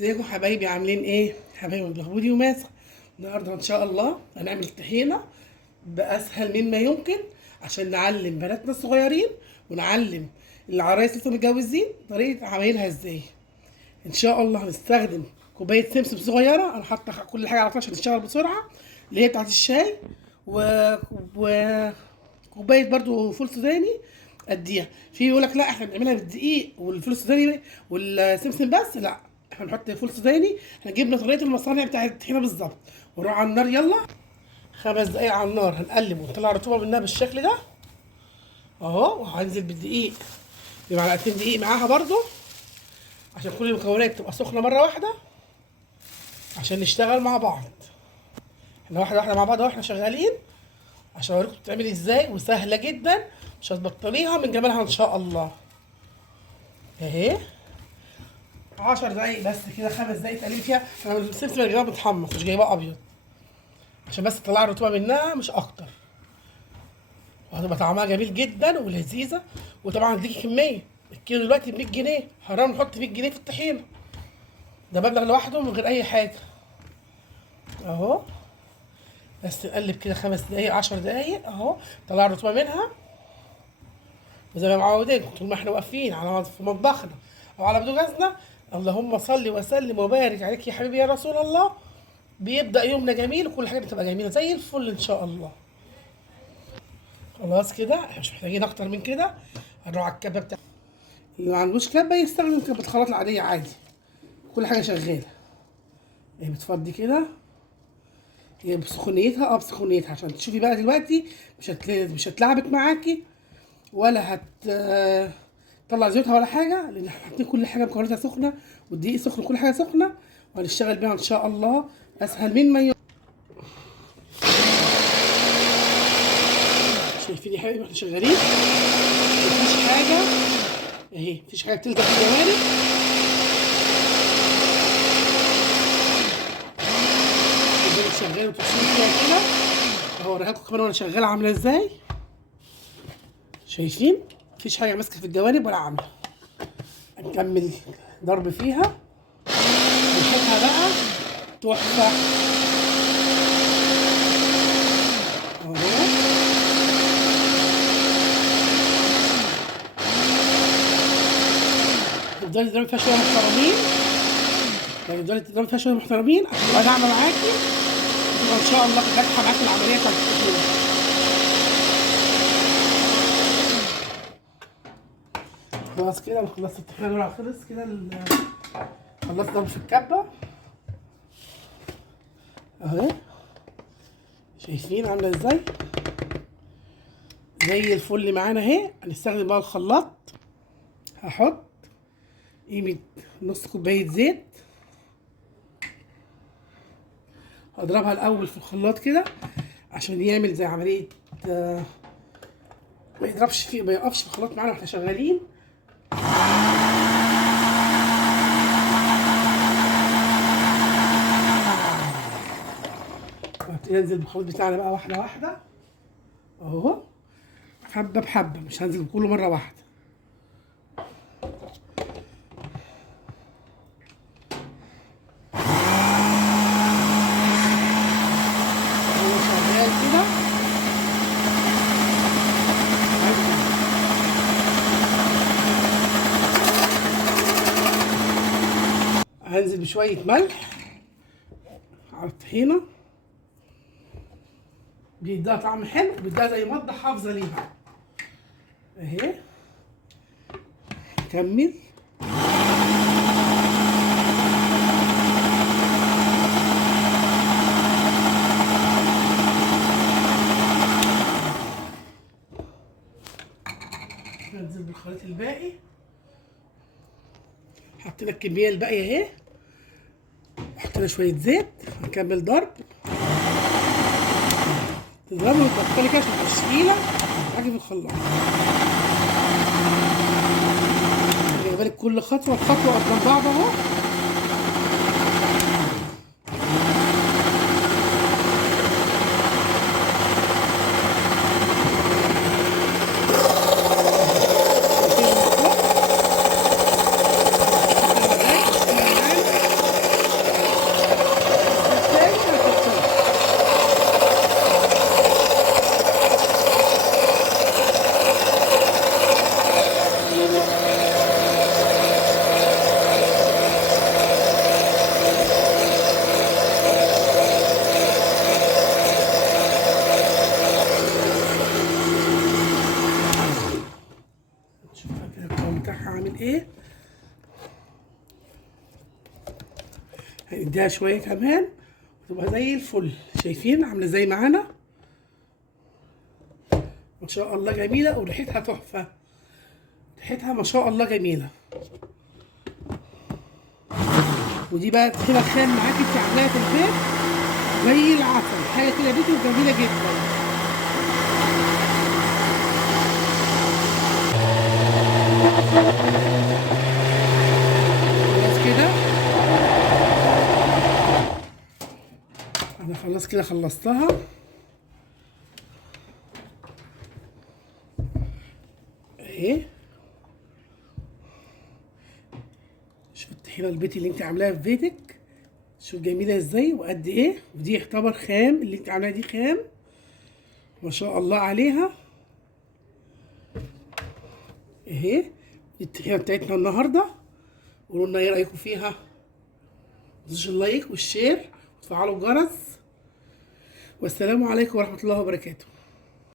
ازيكم حبايبي؟ عاملين ايه حبايبي؟ بهودي وماسة. النهارده ان شاء الله هنعمل طحينه باسهل مما يمكن، عشان نعلم بناتنا الصغيرين ونعلم العرايس لسه متجوزين طريقه عمايلها ازاي. ان شاء الله هنستخدم كوبايه سمسم صغيره، انا حاطه كل حاجه على طول عشان تشتغل بسرعه، اللي هي بتاعت الشاي، و... وكوبايه برضو فول سوداني قديها. في يقول لك لا احنا بنعملها بالدقيق والفول السوداني والسمسم بس، لا احنا بنحط فول سوداني. احنا جبنا طريقه المصانع بتاعت الطحينه بالظبط، ونروح على النار. يلا 5 دقايق على النار، هنقلب ونطلع رطوبه منها بالشكل ده اهو. وهنزل بالدقيق بمعلقتين دقيق معاها برضو، عشان كل المكونات تبقى سخنه مره واحده عشان نشتغل مع بعض. احنا واحده واحده مع بعض اهو، احنا شغالين عشان اوريكم بتتعمل ازاي، وسهله جدا مش هتبطليها من جمالها ان شاء الله. اهي 10 دقايق بس كده، 5 دقايق تقليب فيها. انا السمسم اللي جايبها متحمص، مش جايباه ابيض، عشان بس تطلع الرطوبه منها مش اكتر، وهتبقى طعمها جميل جدا ولذيذه. وطبعا هتديكي كميه. الكيلو دلوقتي ب 100 جنيه، حرام نحط 100 جنيه في الطحينه، ده مبلغ لوحده من غير اي حاجه اهو. بس نقلب كده 5 دقايق 10 دقايق اهو، طلع الرطوبه منها. وزي ما معودين طول ما احنا واقفين على في مطبخنا او على بوتاجازنا، اللهم صل وسلم وبارك عليك يا حبيبي يا رسول الله، بيبدا يومنا جميل وكل حاجه بتبقى جميله زي الفل ان شاء الله. خلاص كده احنا مش محتاجين اكتر من كده. هنروح على الكبه بتاع اللي ما عندوش كبه يستخدم كبه الخلاط العاديه عادي، كل حاجه شغاله. هي بتفضي كده، هي بسخونيتها بسخونيتها عشان تشوفي بقى دلوقتي. مش هتلعبك معاكي ولا طلع زيوتها ولا حاجه، لان احنا حاطين كل حاجه مكوناتها سخنه، والدقيق سخن وكل حاجه سخنه، وهنشتغل بيها ان شاء الله اسهل من ما شايفين يا حبايبي احنا شغالين. مفيش حاجه اهي، مفيش حاجه بتلزق في الجوانب. تفضلي شغاله وتبصي فيها كده اهو. اوريها لكم كمان وانا شغاله عامله ازاي. شايفين مفيش حاجه ماسكه في الجوانب ولا عامله. هنكمل ضرب فيها، ريحتها بقى تحفه اهو. تفضلي تضربي فيها شويه محترمين، يعني تفضلي تضربي فيها شويه محترمين عشان تبقى ناعمه معاكي، تبقى ان شاء الله ناجحه معاكي العمليه بتاعت الطحينه. خلاص كده انا خلصت الطحينه دول، خلص كده خلصت ضرب في الكبه اهي. شايفين عامله ازاي؟ زي الفل معانا اهي. هنستخدم بقى الخلاط. هحط قيمه نص كوبايه زيت، هضربها الاول في الخلاط كده عشان يعمل زي عمليه ما يضربش فيه، ما يقفش في الخلاط معانا واحنا شغالين. هبتدي انزل بالخليط بتاعنا بقى واحده واحده اهو، حبه بحبه، مش هنزل كله مره واحده. هو شغال كده هنزل بشويه ملح على الطحينه، بيديها طعم حلو، بيديها زي مادة حافظة ليها اهي. كمل ننزل بالخليط الباقي. حطينا الكمية الباقية اهي، حطينا شوية زيت. هنكمل ضرب، تضربي وتبطلي كده عشان متبقاش تقيلة معاكي في الخلاط. خلي بالك كل خطوة بخطوة قدام بعض اهو. هنديها شويه كمان وتبقى زي الفل. شايفين عامله ازاي معانا؟ ما شاء الله جميله وريحتها تحفه. ريحتها ما شاء الله جميله. ودي بقى طحينه خام معاكي انت عاملاها في البيت زي العسل، حاجه كده بيتي وجميله جدا. خلاص كده انا خلاص كده خلصتها اهي. شوف الطحينه البيتي اللي انت عاملاها في بيتك، شوف جميله ازاي وقد ايه. ودي يعتبر خام، اللي انت عاملاها دي خام ما شاء الله عليها اهي. دي الطحينه بتاعتنا النهارده. قولوا لنا ايه رايكم فيها، ما تنسوش اللايك والشير وتفعلوا الجرس. والسلام عليكم ورحمه الله وبركاته.